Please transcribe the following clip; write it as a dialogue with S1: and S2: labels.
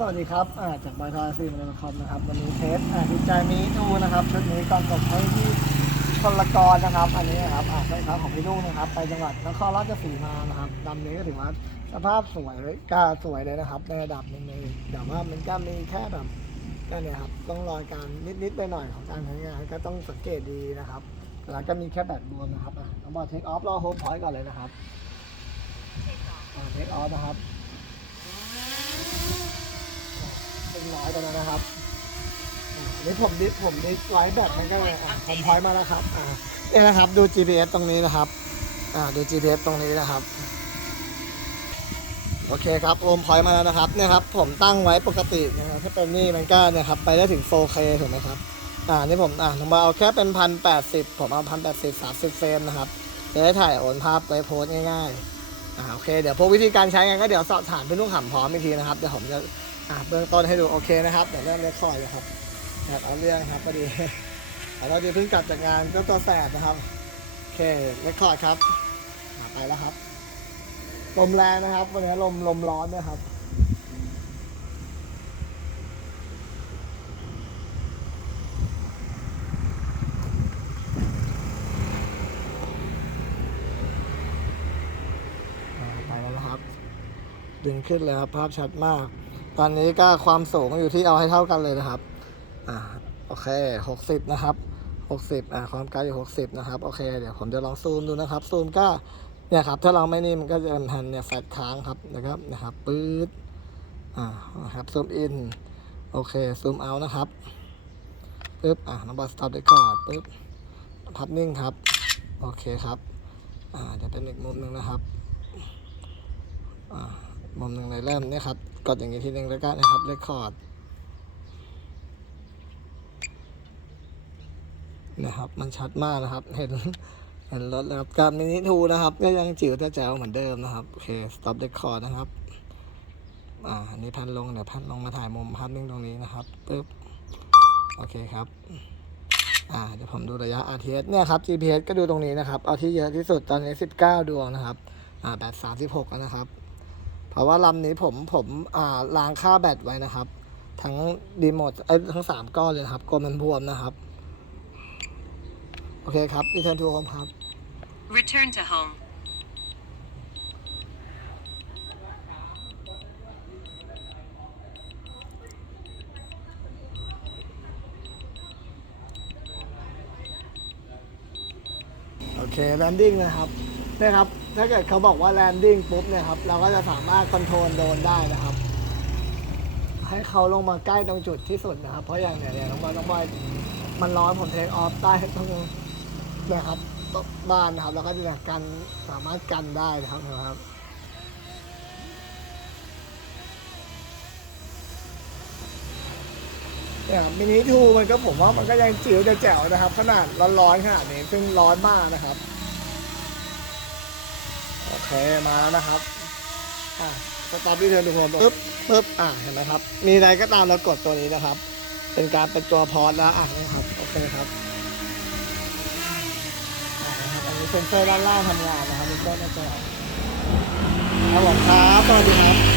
S1: สวัสดีครับจากบายทาซีมาลคอมนะครับ วันนี้เทสอ่าดีใจมีดูนะครับ ชุดนี้กอนจบให้ที่ชนละกรนะครับ อันนี้นะครับอ่าใช่ครับของพี่ลูกนะครับ ไปจังหวัดนครราชสีมานะครับลำนี้ก็ถือว่าสภาพสวยเลยกล้าสวยเลยนะครับ ในระดับหนึ่งเลยแต่ว่ามันก็มีแค่แบบนั่นเนี่ยครับต้องรอการนิดๆไปหน่อยของการใช้งานก็ต้องสังเกตดีนะครับแล้วก็มีแค่แบตบวมนะครับอะน้องบอลเทคออฟรอโฮมพอยต์ก่อนเลยนะครับเทคออฟนะครับ เป็นร้อยไปแล้วนะครับอ่าอันนี้ผมดิสผมดิสไว้แบบมันก็เลยอะผมพอยต์มาแล้วครับอ่าเนี่ยนะครับดู GPS ตรงนี้นะครับ อ่าดู GPS ตรงนี้นะครับ โอเคครับโอมพอยต์มาแล้วนะครับเนี่ยครับผมตั้งไว้ปกตินะครับถ้าเป็นนี่มันก็เนี่ยครับไปได้ถึง 4K ถูกไหมครับ อ่านี่ผมอ่าผมเอาแค่เป็นพันแปดสิบผมเอาพันแปดสิบสามสิบเฟรมนะครับจะได้ถ่ายโอนภาพไว้โพสต์ง่ายๆอ่าโอเคเดี๋ยวพวกวิธีการใช้งานก็เดี๋ยวสอบถามพี่ลูกขำพร้อมอีกทีนะครับเดี๋ยวผมจะ อ่าเบื้องต้นให้ดูโอเคนะครับเดี๋ยวเริ่มเรคคอดเลยครับแบบเอาเรื่องครับพอดีเราจะเพิ่งกลับจากงานก็ตัวแสบนะครับโอเคเรคคอร์ดครับมาไปแล้วครับ ลมแรงนะครับวันนี้ลมลมร้อนนะครับไปแล้วครับ ดึงขึ้นเลยครับภาพชัดมาก ตอนนี้ก็ความสูงอยู่ที่เอาให้เท่ากันเลยนะครับ อ่า โอเคหกสิบนะครับหกสิบอ่า ความไกลอยู่หกสิบนะครับ โอเค เดี๋ยวผมจะลองซูมดูนะครับ ซูมก็ เนี่ยครับ ถ้าเราไม่นี่มันก็จะเป็นแผ่นเนี่ยแฟลชค้างครับ นะครับ นะครับ ปื๊ด อ่า นะครับ ซูมอิน โอเค ซูมเอานะครับ ปึ๊บ อ่าน้องบอลสต็อปได้ก่อนปึ๊บ พับนิ่งครับ โอเคครับ อ่าเดี๋ยวเป็นอีกมุมหนึ่งนะครับ อ่า มุมหนึ่งเลยเริ่มนี่ครับ กดอย่างนี้ทีนึงแล้วก็นะครับเรคคอร์ดนะครับมันชัดมากนะครับ เห็นเห็นรถแล้วครับการมินิทูนะครับ ก็ยังจิ๋วแต่แจ๋วเหมือนเดิมนะครับโอเค stop record นะครับอ่าอันนี้พันลงเดี๋ยวพันลงมาถ่ายมุมภาพนิ่งตรงนี้นะครับปึ๊บโอเคครับอ่าเดี๋ยวผมดูระยะ RTS เนี่ยครับ GPS ก็ดูตรงนี้นะครับ เอาที่เยอะที่สุดตอนนี้ 19 ดวงนะครับอ่าแบต36 นะครับ ราะว่าลำนี้ผมผมอ่าล้างค่าแบตไว้นะครับ ทั้งดีโมดไอ้ยทั้งสามก้อนเลยนะครับกลัวมันบวมนะครับ โอเคครับรีเทิร์นทูโฮมครับ
S2: Return to home.
S1: โอเคแลนดิ้งนะครับเนี่ยครับ ถ้าเกิดเขาบอกว่าแลนดิ้งปุ๊บเนี่ยครับ เราก็จะสามารถคอนโทรลโดนได้นะครับ ให้เขาลงมาใกล้ตรงจุดที่สุดนะครับ เพราะอย่างเนี่ยเนี่ยน้องบอยน้องบอยมันร้อนผมเทคออฟใต้ตรงนะครับบ้านนะครับ แล้วก็จะกันสามารถกันได้นะครับนะครับเนี่ยมินิทูมันก็ผมว่ามันก็ยังจิ๋วจะแจ๋วนะครับ ขนาดร้อนๆขนาดนี้ซึ่งร้อนมากนะครับ โอเคมาแล้วนะครับอะสตาร์ทที่เธอดูผมปึ๊บปึ๊บอะเห็นไหมครับ มีอะไรก็ตามเรากดตัวนี้นะครับ เป็นการเป็นตัวพอสแล้วอะนะครับโอเคครับอะนะครับอันนี้เซ็นเซอร์ด้านล่างทำงานนะครับมีต้นกระจกครับผมครับสวัสดีครับ